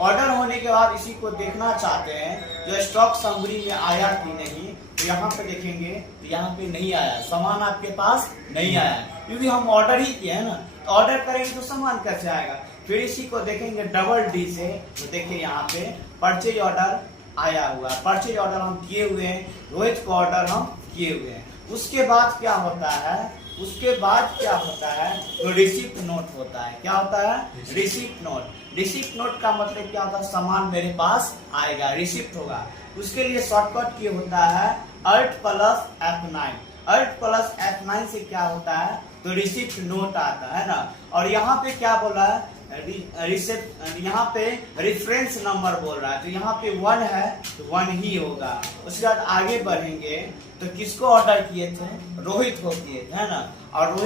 Order होने के बाद इसी को देखना चाहते हैं जो स्टॉक समरी में आया कि नहीं, तो यहाँ पे देखेंगे तो यहाँ पे नहीं आया, सामान आपके पास नहीं आया क्योंकि हम ऑर्डर ही किए हैं ना। तो ऑर्डर करेंगे तो सामान कैसे आएगा। फिर इसी को देखेंगे डबल डी से, तो देखिए यहाँ पे परचेज ऑर्डर आया हुआ है, परचेज ऑर्डर हम किए हुए हैं, रोहित को ऑर्डर हम किए हुए हैं। उसके बाद क्या होता है, उसके बाद क्या होता है, तो रिसिप्ट नोट होता है। क्या होता है, रिसिप्ट नोट। रिसिप्ट नोट का मतलब क्या होता है, सामान मेरे पास आएगा, रिसिप्ट होगा। उसके लिए शॉर्टकट की होता है Alt plus F9। Alt plus F9 से क्या होता है, तो रिसिप्ट नोट आता है ना। और यहाँ पे क्या बोला है, रिसिप्ट, यहाँ पे रेफरेंस नंबर बोल रहा है, तो यहाँ पे 1 है तो 1 ही होगा। उसके बाद आगे बढ़ेंगे तो किसको ऑर्डर किए थे, रोहित को किए थे, है ना। और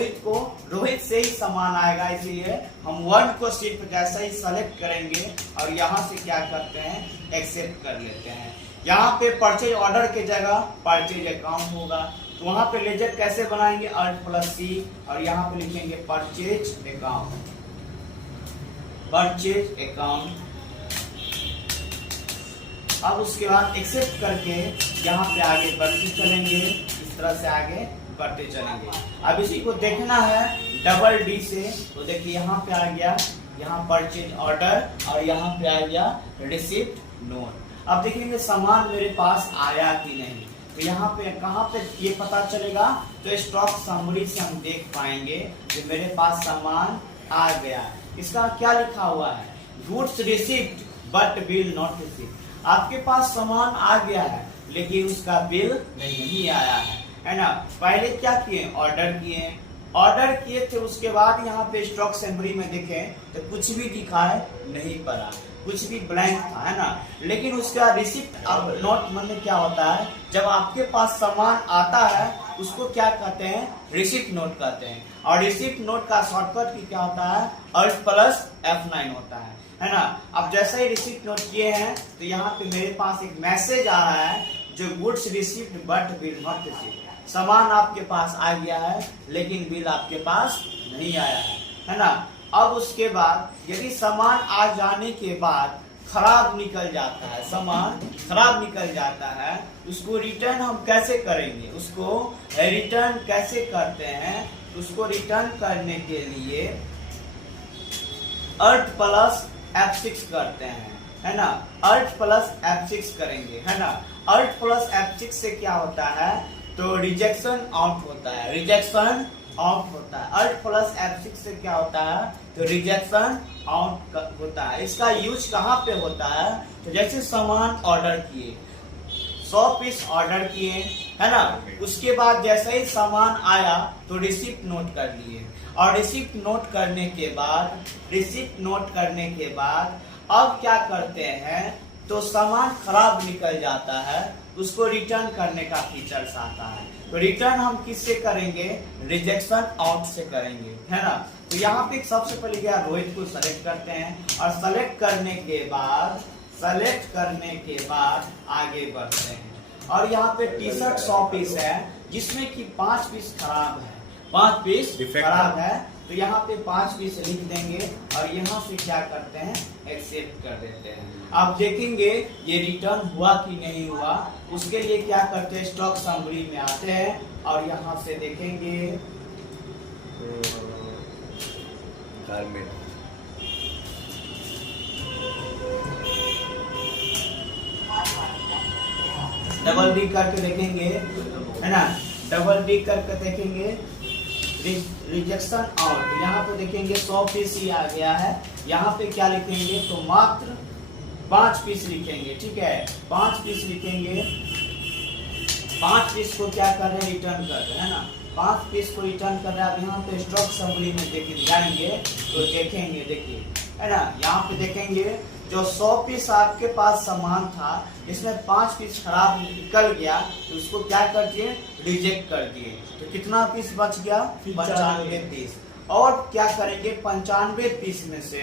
रोहित से ही सामान आएगा, इसलिए हम 1 को सिर्फ जैसा ही सेलेक्ट करेंगे और यहाँ से क्या करते हैं, एक्सेप्ट कर लेते हैं। यहाँ पे परचेज ऑर्डर के जगह परचेज अकाउंट होगा, तो वहां पे लेजर कैसे बनाएंगे, Alt प्लस C और यहाँ पे लिखेंगे परचेज अकाउंट, परचेज अकाउंट। अब उसके बाद एक्सेप्ट करके यहाँ पे आगे बढ़ते चलेंगे, इस तरह से आगे बढ़ते चलेंगे। अब इसी को देखना है डबल डी से, तो देखिए यहाँ पे आ गया, यहाँ परचेज ऑर्डर और यहाँ पे आ गया रिसिप्ट नोट। अब देखेंगे सामान मेरे पास आया कि नहीं, तो यहाँ पे कहाँ पे ये पता चलेगा, तो स्टॉक समरी से हम देख पाएंगे कि मेरे पास सामान आ गया। इसका क्या लिखा हुआ है, goods receipt but bill not receipt. आपके पास सामान आ गया है लेकिन उसका बिल नहीं आया है ना। पहले क्या किए, ऑर्डर किए थे, उसके बाद यहाँ पे स्टॉक समरी में देखें तो कुछ भी दिखाई नहीं पड़ा, कुछ भी ब्लैंक था, है ना। लेकिन उसका रिसिप्ट अब नोट मतलब क्या होता है, जब आपके पास सामान आता है उसको क्या कहते हैं, रिसिप्ट नोट कहते हैं। और रिसिप्ट नोट का शॉर्टकट की क्या होता है, Alt प्लस F9 होता है ना। अब जैसे ही रिसिप्ट नोट किए हैं तो यहाँ पे मेरे पास एक मैसेज आ रहा है जो goods receipt but bill not receipt. सामान आपके पास आ गया है लेकिन बिल आपके पास नहीं आया है ना। अब उसके बाद यदि सामान आ जाने के बाद खराब निकल जाता है, सामान खराब निकल जाता है, उसको रिटर्न हम कैसे करेंगे, उसको रिटर्न कैसे करते हैं, उसको रिटर्न करने के लिए Alt प्लस F6 करते हैं, है ना। Alt प्लस F6 करेंगे, है ना। Alt प्लस F6 से क्या होता है, तो रिजेक्शन आउट होता है, रिजेक्शन आउट होता है। Alt प्लस F6 से क्या होता है, तो रिजेक्शन आउट होता है। इसका यूज कहाँ पे होता है, तो जैसे सामान ऑर्डर किए, 100 पीस ऑर्डर किए, है ना। उसके बाद जैसे ही सामान आया तो रिसिप्ट नोट कर लिए, और रिसिप्ट नोट करने के बाद अब क्या करते हैं, तो सामान खराब निकल जाता है, उसको रिटर्न करने का फीचर्स आता है। तो रिटर्न हम किससे करेंगे, रिजेक्शन आउट से करेंगे, है ना। तो यहाँ पे सबसे पहले क्या, रोहित को सेलेक्ट करते हैं और सेलेक्ट करने के बाद आगे बढ़ते हैं। और यहाँ पे टी शर्ट 100 पीस है जिसमें कि 5 पीस खराब है, 5 पीस खराब है, तो यहाँ पे 5 पीस लिख देंगे और यहाँ से क्या करते हैं, एक्सेप्ट कर देते हैं। आप देखेंगे ये रिटर्न हुआ कि नहीं हुआ, उसके लिए क्या करते हैं, स्टॉक समरी में आते हैं और यहाँ से देखेंगे डबल डी करके देखेंगे, है ना। डबल डी करके देखेंगे रिजेक्शन आउट, यहाँ पे देखेंगे 100 पीस ही आ गया है। यहाँ पे क्या लिखेंगे, तो मात्र 5 पीस लिखेंगे, ठीक है, 5 पीस लिखेंगे। 5 पीस को क्या कर रहे हैं, रिटर्न कर रहे हैं ना, 5 पीस को रिटर्न कर रहे हैं। अब यहाँ पे स्टॉक समरी में देखिए जाएंगे तो देखेंगे, देखिए, है ना, यहाँ पे देखेंगे जो 100 पीस आपके पास सामान था इसमें 5 पीस खराब निकल गया, तो उसको क्या कर दिए, रिजेक्ट कर दिए। तो कितना पीस बच गया, 95 पीस। और क्या करेंगे, 95 पीस में से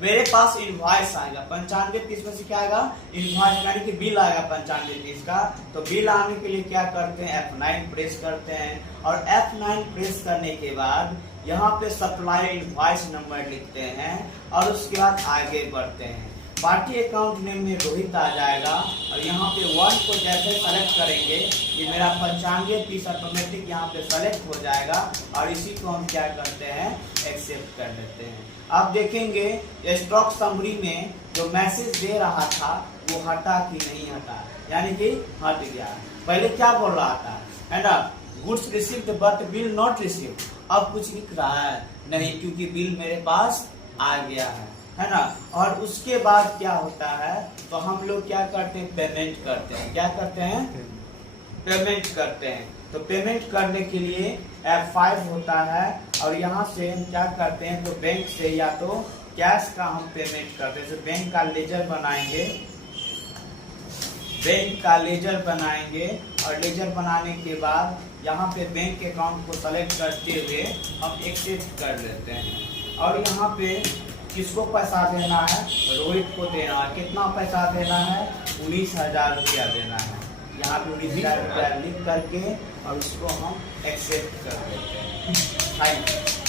मेरे पास इनवॉइस आएगा, 95 पीस में से क्या आएगा, इनवॉइस यानी कि बिल आएगा 95 पीस का। तो बिल आने के लिए क्या करते हैं, F9 प्रेस करते हैं, और F9 प्रेस करने के बाद यहाँ पे सप्लाई इनवॉइस नंबर लिखते हैं और उसके बाद आगे बढ़ते हैं। पार्टी अकाउंट नेम में रोहित आ जाएगा और यहाँ पे 1 को जैसे सेलेक्ट करेंगे ये मेरा 95 पीस ऑटोमेटिक यहाँ पे सेलेक्ट हो जाएगा और इसी को हम क्या करते हैं, एक्सेप्ट कर देते हैं। आप देखेंगे स्टॉक समरी में जो मैसेज दे रहा था वो हटा कि नहीं हटा, यानी कि हट गया। पहले क्या बोल रहा था, है ना, goods received but bill not received. अब कुछ लिख रहा है नहीं, क्योंकि बिल मेरे पास आ गया है ना। और उसके बाद क्या होता है, तो हम लोग क्या करते हैं, पेमेंट करते हैं। क्या करते हैं, पेमेंट करते हैं। तो पेमेंट करने के लिए F5 होता है और यहाँ से हम क्या करते हैं, तो बैंक से या तो कैश का हम पेमेंट करते हैं। तो बैंक का लेजर बनाएंगे, बैंक का लेजर बनाएंगे और लेजर बनाने के बाद यहाँ पे बैंक अकाउंट को सेलेक्ट करते हुए हम एक्सेप्ट कर लेते हैं। और यहाँ पे किसको पैसा देना है, रोहित को देना है। कितना पैसा देना है, 19,000 रुपया देना है। यहाँ पे 19,000 रुपया लिख करके और उसको हम एक्सेप्ट कर देते हैं। Thank you.